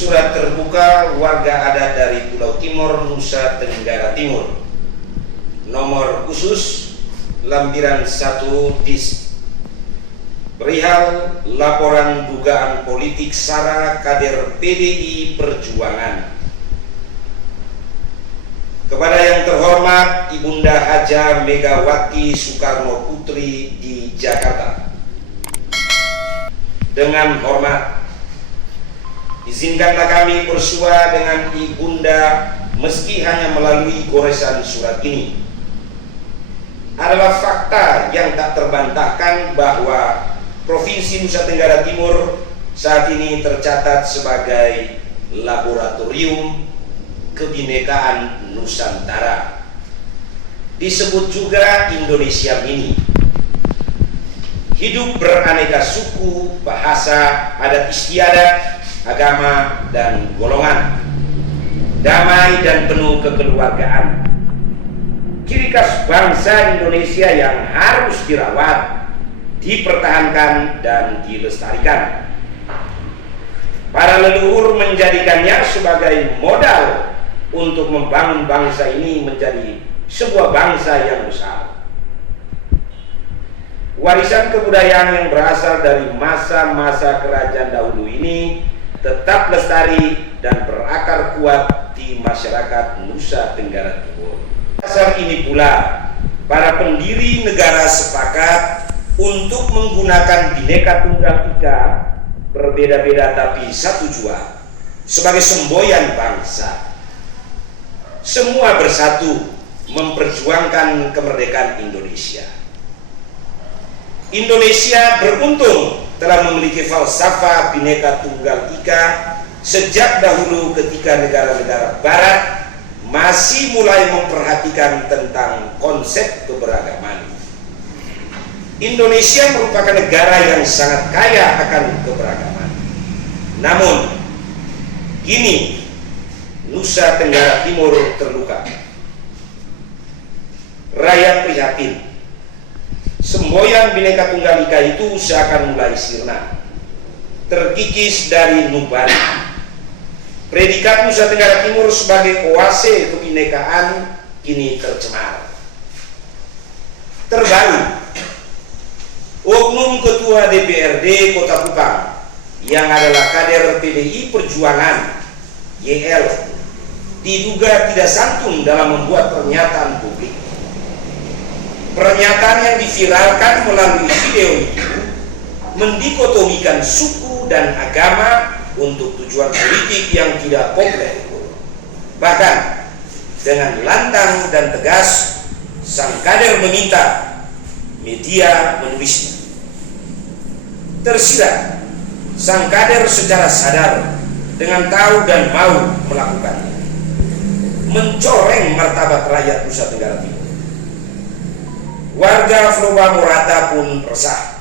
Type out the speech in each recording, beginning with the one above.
Surat terbuka warga adat dari Pulau Timor, Nusa Tenggara Timur. Nomor khusus lampiran 1 dis. Perihal laporan dugaan politik SARA kader PDI Perjuangan. Kepada yang terhormat Ibunda Haja Megawati Soekarno Putri di Jakarta. Dengan hormat, izinkanlah kami bersua dengan Ibunda meski hanya melalui goresan surat ini. Adalah fakta yang tak terbantahkan bahwa Provinsi Nusa Tenggara Timur saat ini tercatat sebagai laboratorium kebinekaan Nusantara. Disebut juga Indonesia Mini. Hidup beraneka suku, bahasa, adat istiadat, agama, dan golongan. Damai dan penuh kekeluargaan. Ciri khas bangsa Indonesia yang harus dirawat, dipertahankan, dan dilestarikan. Para leluhur menjadikannya sebagai modal untuk membangun bangsa ini menjadi sebuah bangsa yang besar. Warisan kebudayaan yang berasal dari masa-masa kerajaan dahulu ini tetap lestari dan berakar kuat di masyarakat Nusa Tenggara Timur. Dasar ini pula para pendiri negara sepakat untuk menggunakan Bhinneka Tunggal Ika, berbeda-beda tapi satu jua, sebagai semboyan bangsa. Semua bersatu memperjuangkan kemerdekaan Indonesia. Indonesia beruntung telah memiliki falsafah Bhinneka Tunggal Ika sejak dahulu ketika negara-negara Barat masih mulai memperhatikan tentang konsep keberagaman. Indonesia merupakan negara yang sangat kaya akan keberagaman. Namun, kini Nusa Tenggara Timur terluka. Rakyat prihatin. Semboyan Bhinneka Tunggal Ika itu seakan mulai sirna, terkikis dari nubani. Predikat Nusa Tenggara Timur sebagai oase kebinekaan kini tercemar. Terbaru, oknum Ketua DPRD Kota Kupang yang adalah kader PDI Perjuangan YL diduga tidak santun dalam membuat pernyataan publik. Pernyataan yang diviralkan melalui video itu mendikotomikan suku dan agama untuk tujuan politik yang tidak populer. Bahkan dengan lantang dan tegas sang kader meminta media menulisnya. Tersirat, sang kader secara sadar dengan tahu dan mau melakukannya, mencoreng martabat rakyat Nusa Tenggara Timur. Warga Floba Morata pun resah,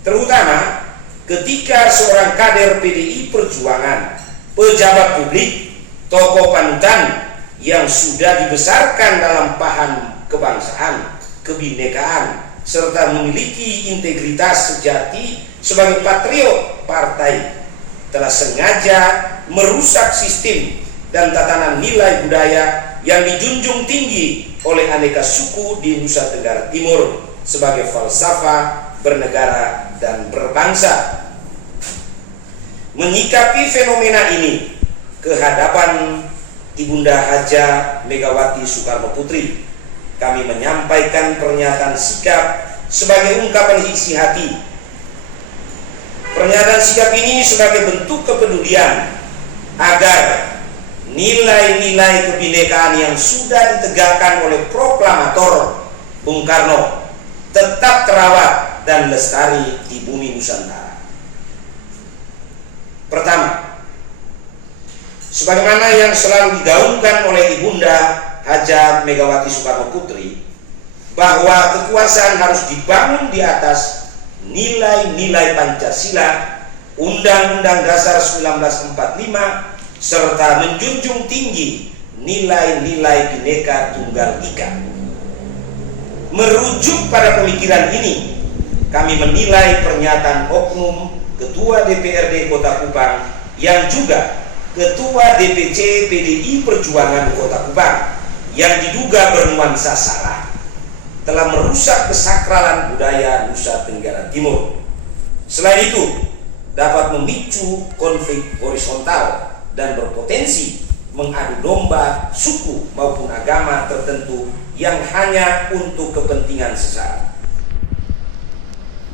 terutama ketika seorang kader PDI Perjuangan, pejabat publik, tokoh panutan yang sudah dibesarkan dalam paham kebangsaan, kebinekaan, serta memiliki integritas sejati sebagai patriot partai, telah sengaja merusak sistem dan tatanan nilai budaya yang dijunjung tinggi oleh aneka suku di Nusa Tenggara Timur sebagai falsafah bernegara dan berbangsa. Menyikapi fenomena ini ke hadapan Ibunda Haja Megawati Soekarno Putri, kami menyampaikan pernyataan sikap sebagai ungkapan isi hati. Pernyataan sikap ini sebagai bentuk kepedulian agar nilai-nilai kebinekaan yang sudah ditegakkan oleh proklamator Bung Karno tetap terawat dan lestari di bumi Nusantara. Pertama, sebagaimana yang selalu digaungkan oleh Ibunda Haja Megawati Soekarno Putri, bahwa kekuasaan harus dibangun di atas nilai-nilai Pancasila, Undang-Undang Dasar 1945, serta menjunjung tinggi nilai-nilai Bhinneka Tunggal Ika. Merujuk pada pemikiran ini, kami menilai pernyataan oknum Ketua DPRD Kota Kupang yang juga Ketua DPC PDI Perjuangan Kota Kupang yang diduga bernuansa sara telah merusak kesakralan budaya Nusa Tenggara Timur. Selain itu, dapat memicu konflik horizontal dan berpotensi mengadu domba suku maupun agama tertentu yang hanya untuk kepentingan sesaat.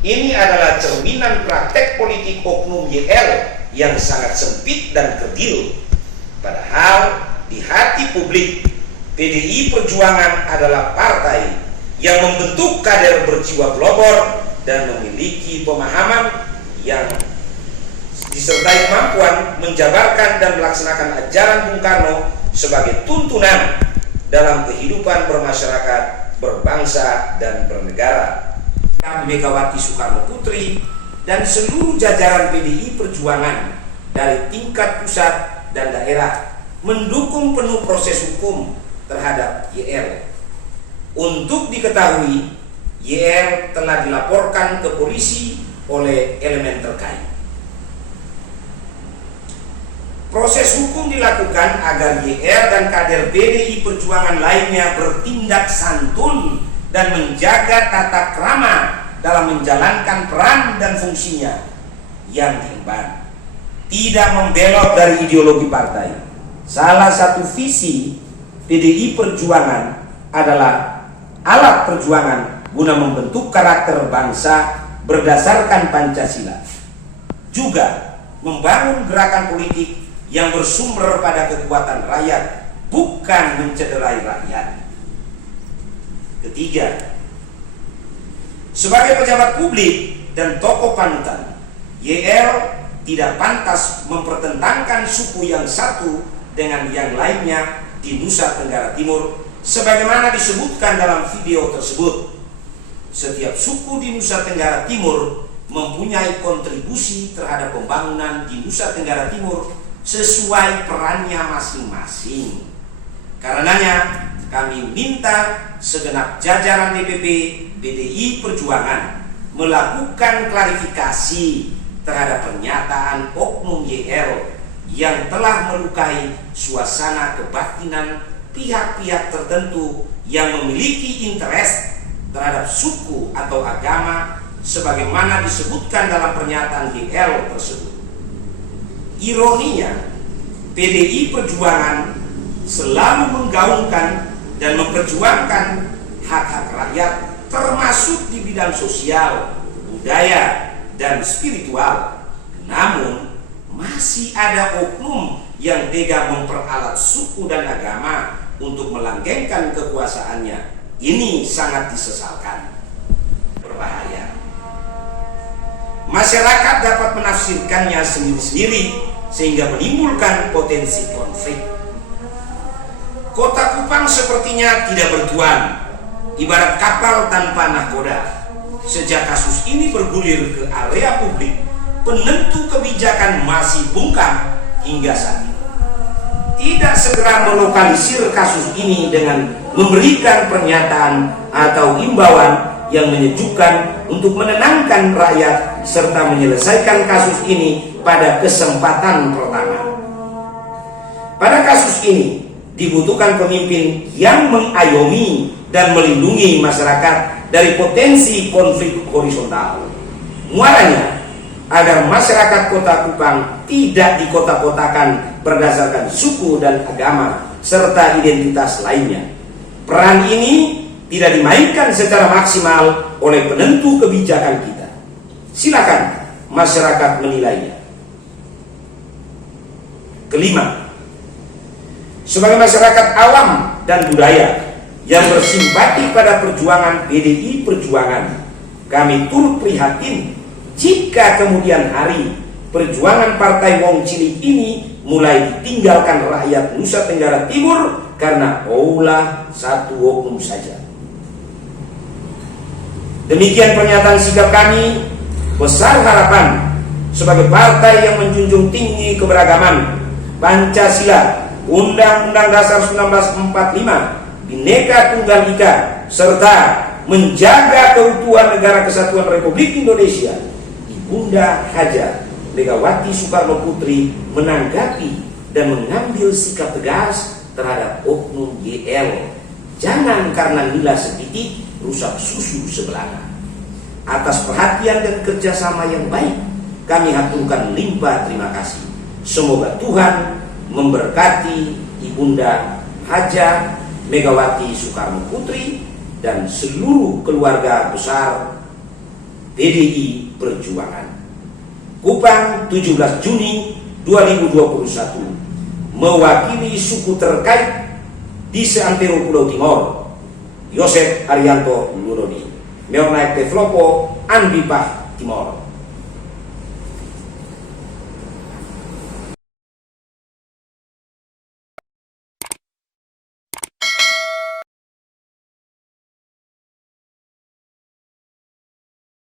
Ini adalah cerminan praktek politik oknum YL yang sangat sempit dan kerdil. Padahal di hati publik, PDI Perjuangan adalah partai yang membentuk kader berjiwa pelopor dan memiliki pemahaman yang disertai kemampuan menjabarkan dan melaksanakan ajaran Bung Karno sebagai tuntunan dalam kehidupan bermasyarakat, berbangsa, dan bernegara. Megawati Soekarno Putri dan seluruh jajaran PDI Perjuangan dari tingkat pusat dan daerah mendukung penuh proses hukum terhadap YL. Untuk diketahui, YL telah dilaporkan ke polisi oleh elemen terkait. Proses hukum dilakukan agar YL dan kader PDI Perjuangan lainnya bertindak santun dan menjaga tata krama dalam menjalankan peran dan fungsinya yang diemban, tidak membelok dari ideologi partai. Salah satu visi PDI Perjuangan adalah alat perjuangan guna membentuk karakter bangsa berdasarkan Pancasila. Juga membangun gerakan politik yang bersumber pada kekuatan rakyat, bukan mencederai rakyat. Ketiga, sebagai pejabat publik dan tokoh panutan, YL tidak pantas mempertentangkan suku yang satu dengan yang lainnya di Nusa Tenggara Timur sebagaimana disebutkan dalam video tersebut. Setiap suku di Nusa Tenggara Timur mempunyai kontribusi terhadap pembangunan di Nusa Tenggara Timur sesuai perannya masing-masing. Karenanya kami minta segenap jajaran DPP PDI Perjuangan melakukan klarifikasi terhadap pernyataan oknum YL yang telah melukai suasana kebatinan pihak-pihak tertentu yang memiliki interest terhadap suku atau agama sebagaimana disebutkan dalam pernyataan YL tersebut. Ironinya, PDI Perjuangan selalu menggaungkan dan memperjuangkan hak-hak rakyat termasuk di bidang sosial, budaya, dan spiritual. Namun masih ada oknum yang tega memperalat suku dan agama untuk melanggengkan kekuasaannya. Ini sangat disesalkan, berbahaya. Masyarakat dapat menafsirkannya sendiri-sendiri sehingga menimbulkan potensi konflik. Kota Kupang sepertinya tidak bertuan, ibarat kapal tanpa nahkoda. Sejak kasus ini bergulir ke area publik, penentu kebijakan masih bungkam hingga saat ini. Tidak segera melokalisir kasus ini dengan memberikan pernyataan atau imbauan yang menyejukkan untuk menenangkan rakyat serta menyelesaikan kasus ini pada kesempatan pertama. Pada kasus ini dibutuhkan pemimpin yang mengayomi dan melindungi masyarakat dari potensi konflik horizontal. Muaranya agar masyarakat Kota Kupang tidak dikotak-kotakan berdasarkan suku dan agama serta identitas lainnya. Peran ini tidak dimainkan secara maksimal oleh penentu kebijakan kita. Silakan masyarakat menilainya. Kelima, sebagai masyarakat awam dan budaya yang bersimpati pada perjuangan PDI Perjuangan, kami turut prihatin jika kemudian hari perjuangan Partai Wong Cilik ini mulai ditinggalkan rakyat Nusa Tenggara Timur karena ulah satu oknum saja. Demikian pernyataan sikap kami. Besar harapan sebagai partai yang menjunjung tinggi keberagaman, Pancasila, Undang-Undang Dasar 1945, Bhinneka Tunggal Ika, serta menjaga keutuhan Negara Kesatuan Republik Indonesia, Ibunda Haja Megawati Soekarno Putri menanggapi dan mengambil sikap tegas terhadap oknum GL. Jangan karena nila sedikit rusak susu sebelanga. Atas perhatian dan kerjasama yang baik, kami haturkan limpah terima kasih. Semoga Tuhan memberkati Ibunda Haja Megawati Soekarno Putri dan seluruh keluarga besar PDI Perjuangan. Kupang, 17 Juni 2021. Mewakili suku terkait di seantero Pulau Timor, Yosef Arianto Lurodi, Meonaik Teflopo, Anbipah Timor.